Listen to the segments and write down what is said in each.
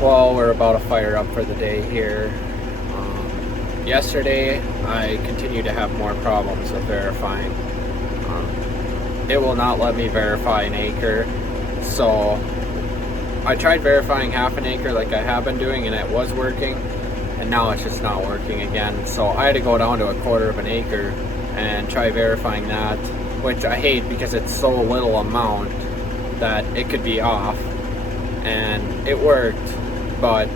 Well, we're about to fire up for the day here. Yesterday, I continued to have more problems with verifying. It will not let me verify an acre, so I tried verifying half an acre like I have been doing, and it was working, and now it's just not working again. So I had to go down to a quarter of an acre and try verifying that, which I hate because it's so little amount that it could be off, and it worked, but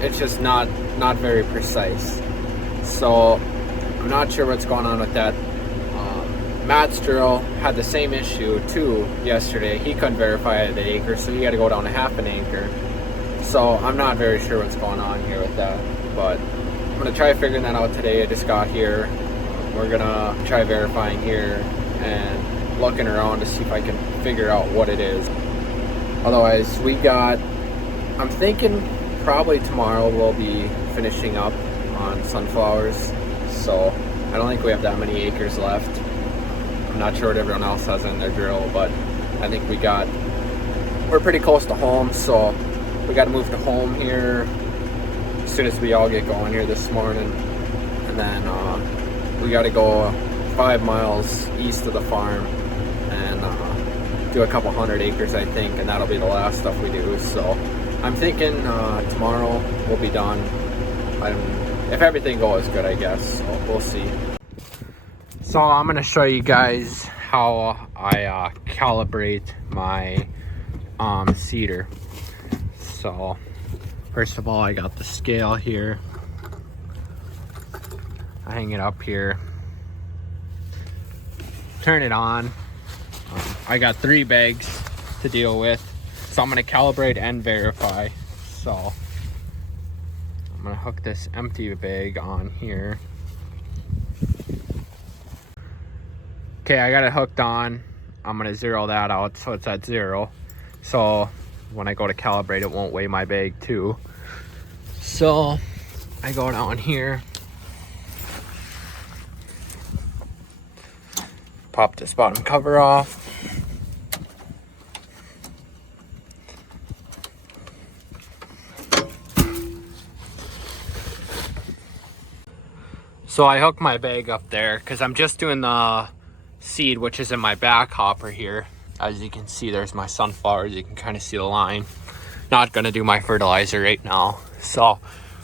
it's just not very precise. So I'm not sure what's going on with that. Matt's drill had the same issue too yesterday. He couldn't verify the acre, so he had to go down to half an acre. So I'm not very sure what's going on here with that, but I'm gonna try figuring that out today. I just got here. We're gonna try verifying here and looking around to see if I can figure out what it is. Otherwise, I'm thinking probably tomorrow we'll be finishing up on sunflowers. So I don't think we have that many acres left. I'm not sure what everyone else has in their drill, but I think we're pretty close to home, so we got to move to home here as soon as we all get going here this morning. And then we got to go 5 miles east of the farm and do a couple hundred acres, I think, and that'll be the last stuff we do. So I'm thinking tomorrow we'll be done. If everything goes good, I guess. So we'll see. So I'm going to show you guys how I calibrate my seeder. So first of all, I got the scale here. I hang it up here. Turn it on. I got 3 bags to deal with. So I'm going to calibrate and verify. So I'm going to hook this empty bag on here. Okay, I got it hooked on. I'm gonna zero that out so it's at 0. So when I go to calibrate, it won't weigh my bag too. So I go down here, pop this bottom cover off. So I hook my bag up there because I'm just doing the seed, which is in my back hopper here. As you can see, there's my sunflowers. You can kind of see the line. Not gonna do my fertilizer right now. So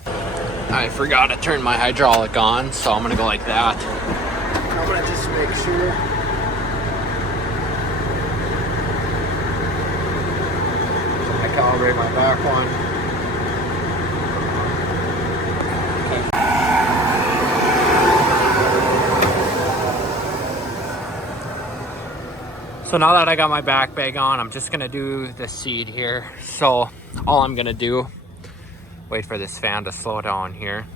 I forgot to turn my hydraulic on, so I'm gonna go like that. I'm gonna just make sure. I calibrate my back one. So now that I got my back bag on, I'm just gonna do the seed here. So all I'm gonna do, wait for this fan to slow down here.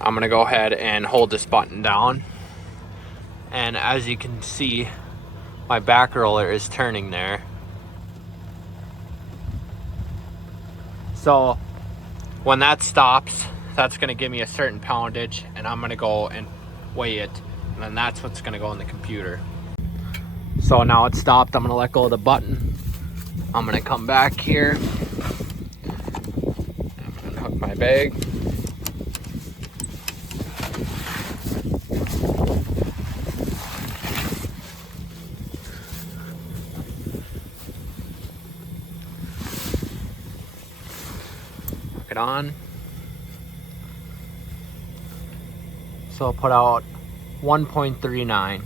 I'm gonna go ahead and hold this button down. And as you can see, my back roller is turning there. So when that stops, that's gonna give me a certain poundage, and I'm gonna go and weigh it. And then that's what's gonna go in the computer. So now it's stopped. I'm gonna let go of the button. I'm gonna come back here. I'm gonna hook my bag. Hook it on. So I'll put out 1.39.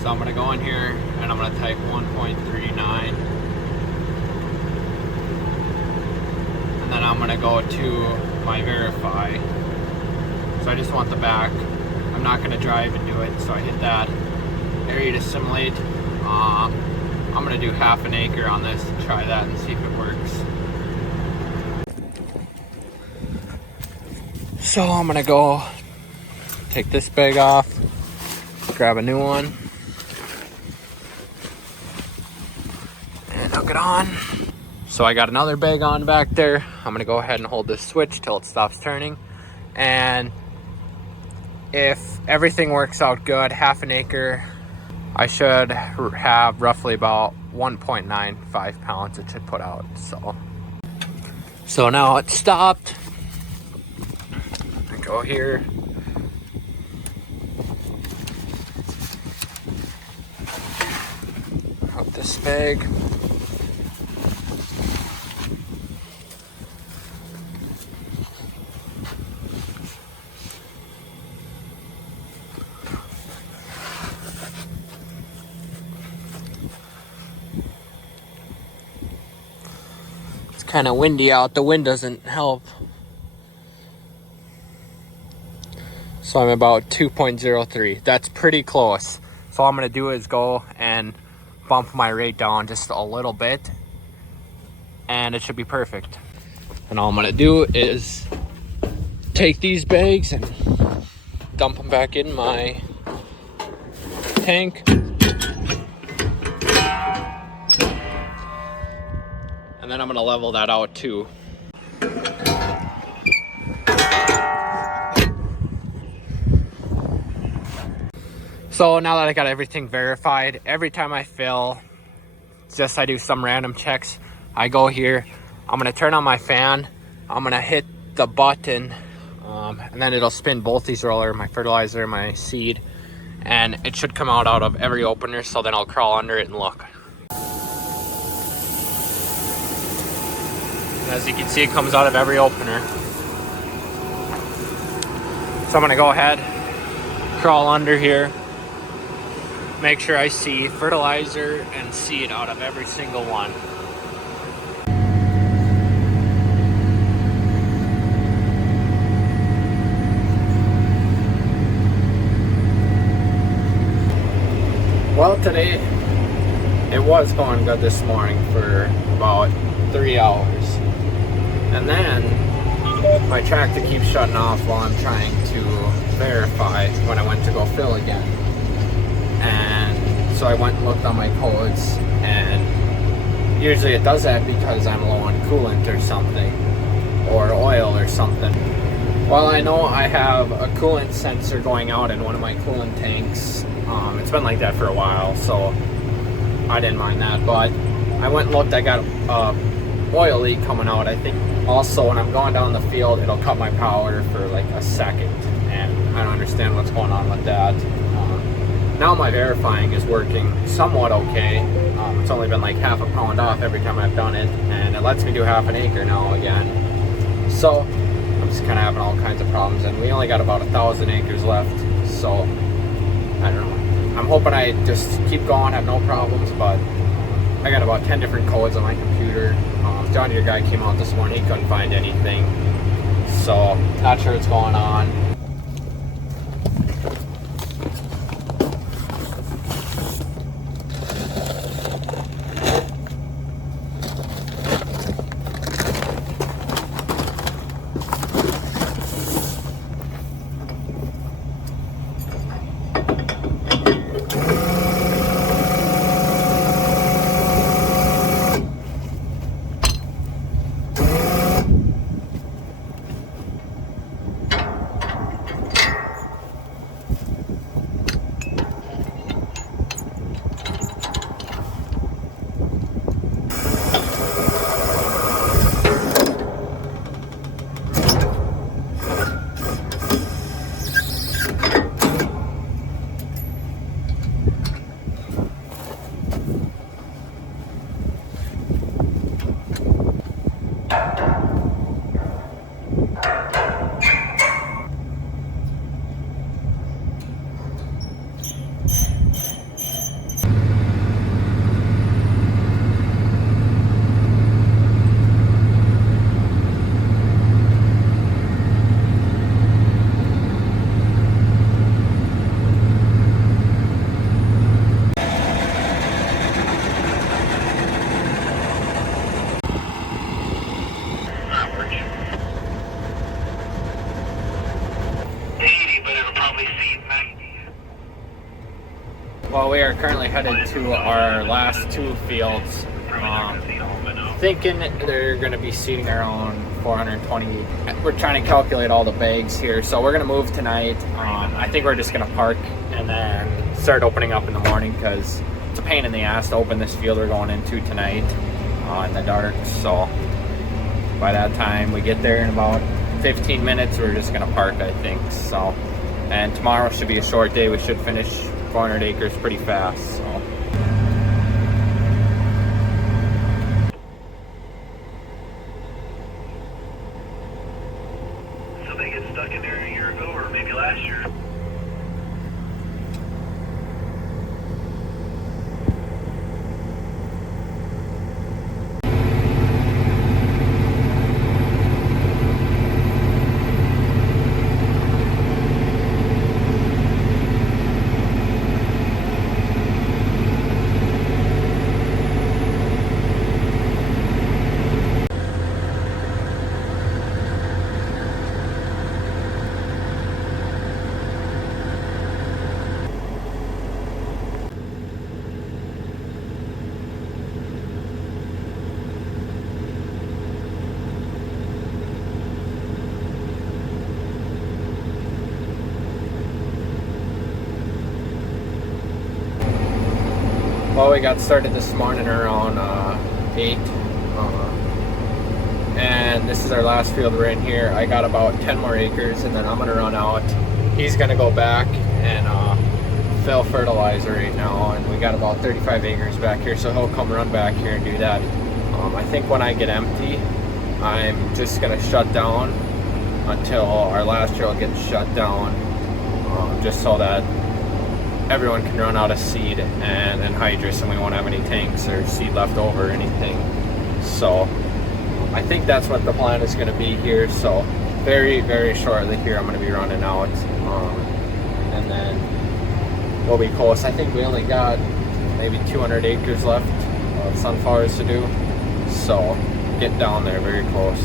So I'm gonna go in here and I'm gonna type 1.39. And then I'm gonna go to my verify. So I just want the back. I'm not gonna drive and do it, so I hit that area to simulate. I'm gonna do half an acre on this to try that and see if it works. So I'm gonna go take this bag off, grab a new one. Hook it on. So I got another bag on back there. I'm gonna go ahead and hold this switch till it stops turning. And if everything works out good, half an acre, I should have roughly about 1.95 pounds it should put out. So So now it's stopped. I go here. Put this bag. It's kind of windy out. The wind doesn't help. So I'm about 2.03. That's pretty close. So all I'm gonna do is go and bump my rate down just a little bit, and it should be perfect. And all I'm gonna do is take these bags and dump them back in my tank. And then I'm gonna level that out too. So now that I got everything verified, every time I fill, I do some random checks. I go here, I'm gonna turn on my fan, I'm gonna hit the button, and then it'll spin both these rollers, my fertilizer, my seed, and it should come out of every opener, so then I'll crawl under it and look. And as you can see, it comes out of every opener. So I'm gonna go ahead, crawl under here, make sure I see fertilizer and seed out of every single one. Well, today it was going good this morning for about 3 hours. And then my tractor keeps shutting off while I'm trying to verify when I went to go fill again. And so I went and looked on my codes, and usually it does that because I'm low on coolant or something, or oil or something. Well, I know I have a coolant sensor going out in one of my coolant tanks. It's been like that for a while, so I didn't mind that. But I went and looked, I got a oil leak coming out. I think also when I'm going down the field, it'll cut my power for like a second, and I don't understand what's going on with that. Now my verifying is working somewhat okay. It's only been like half a pound off every time I've done it, and it lets me do half an acre now again. So I'm just kind of having all kinds of problems, and we only got about 1,000 acres left, so I don't know. I'm hoping I just keep going, have no problems, but I got about 10 different codes on my computer. John Deere guy came out this morning, he couldn't find anything, so not sure what's going on. Well, we are currently headed to our last 2 fields, thinking they're going to be seeding around 420. We're trying to calculate all the bags here, so we're going to move tonight. I think we're just going to park and then start opening up in the morning, because it's a pain in the ass to open this field we're going into tonight in the dark. So by that time we get there in about 15 minutes, we're just gonna park, I think. So, and tomorrow should be a short day. We should finish 400 acres pretty fast. So. So they get stuck in there a year ago, or maybe last year. Well, we got started this morning around 8, and this is our last field we're in here. I got about 10 more acres, and then I'm gonna run out. He's gonna go back and fill fertilizer right now, and we got about 35 acres back here, so he'll come run back here and do that. I think when I get empty, I'm just gonna shut down until our last drill gets shut down, just so that everyone can run out of seed and hydrous, and we won't have any tanks or seed left over or anything. So I think that's what the plan is going to be here. So very, very shortly here I'm going to be running out, and then we'll be close. I think we only got maybe 200 acres left of sunflowers to do, so get down there very close.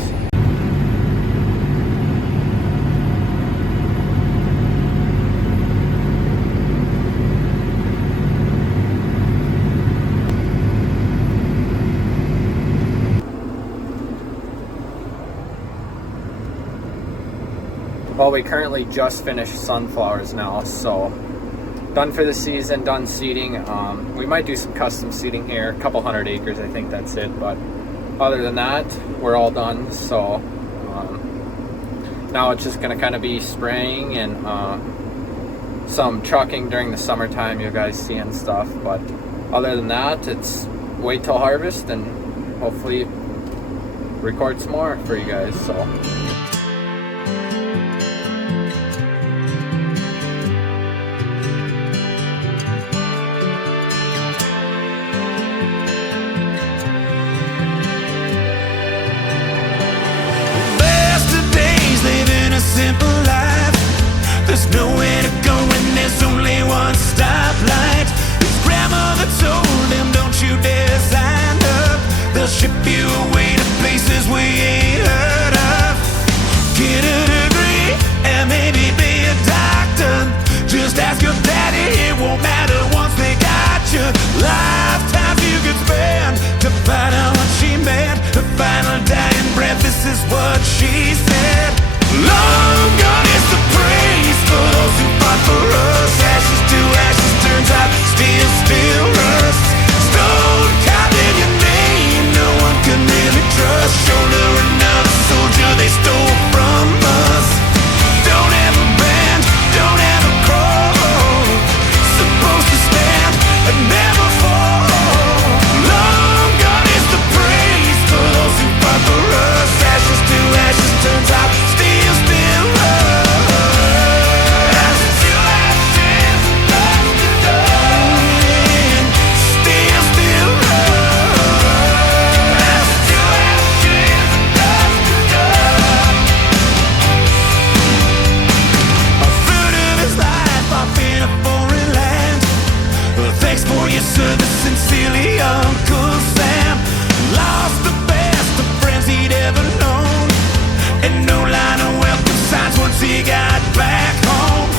Well, we currently just finished sunflowers now, so done for the season, done seeding. We might do some custom seeding here, a couple hundred acres, I think that's it, but other than that, we're all done. So now it's just gonna kind of be spraying and some trucking during the summertime, you guys see and stuff, but other than that, it's wait till harvest and hopefully record some more for you guys. So simple life. There's nowhere to go and there's only one stoplight. His grandmother told him, don't you dare sign up. They'll ship you away to places we ain't heard of. Get a degree and maybe be a doctor. Just ask your daddy, it won't matter once they got you. Lifetimes you could spend to find out what she meant. Her final dying breath, this is what she said. Long gone is the praise for those who fought for us. Ashes to ashes turns out still rust. Stone carved in your name, no one can really trust. Shoulder another soldier they stole from us. Don't ever bend, don't ever crawl. Supposed to stand and never fall. Long gone is the praise for those who fought for us. Ashes to ashes turns out service, sincerely, Uncle Sam. Lost the best of friends he'd ever known, and no line of welcome signs once he got back home.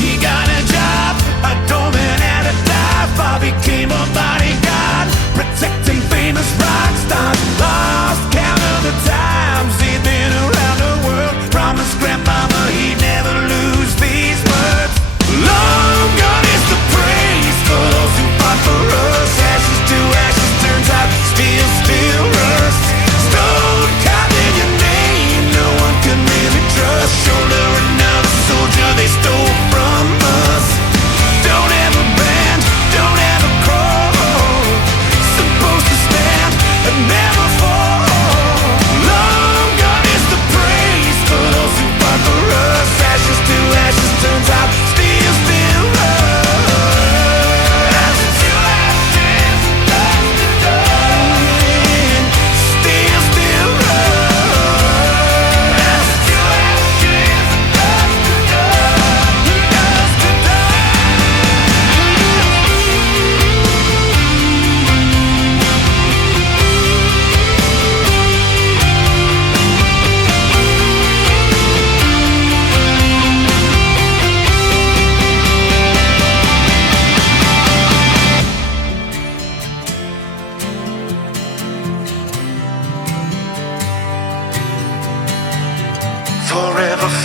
He got a job, a doorman at a dive bar, became a bodyguard, protecting famous rock stars. Lost count of the times he'd been around the world. Promised grandmama he'd never lose these words. Long gone is the praise for those who fought for us. Ashes to ashes turns out still rust. Stone carved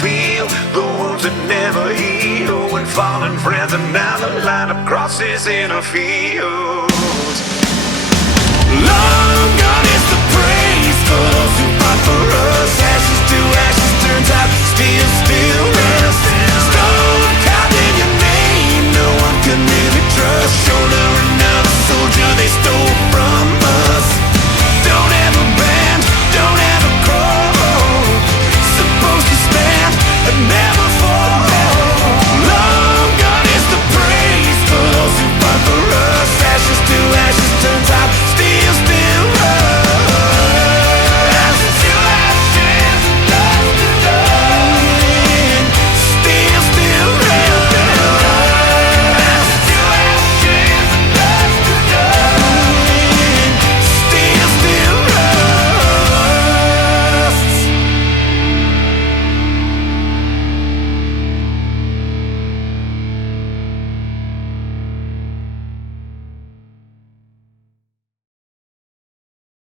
feel the wounds that never heal when fallen friends another line of crosses in a field.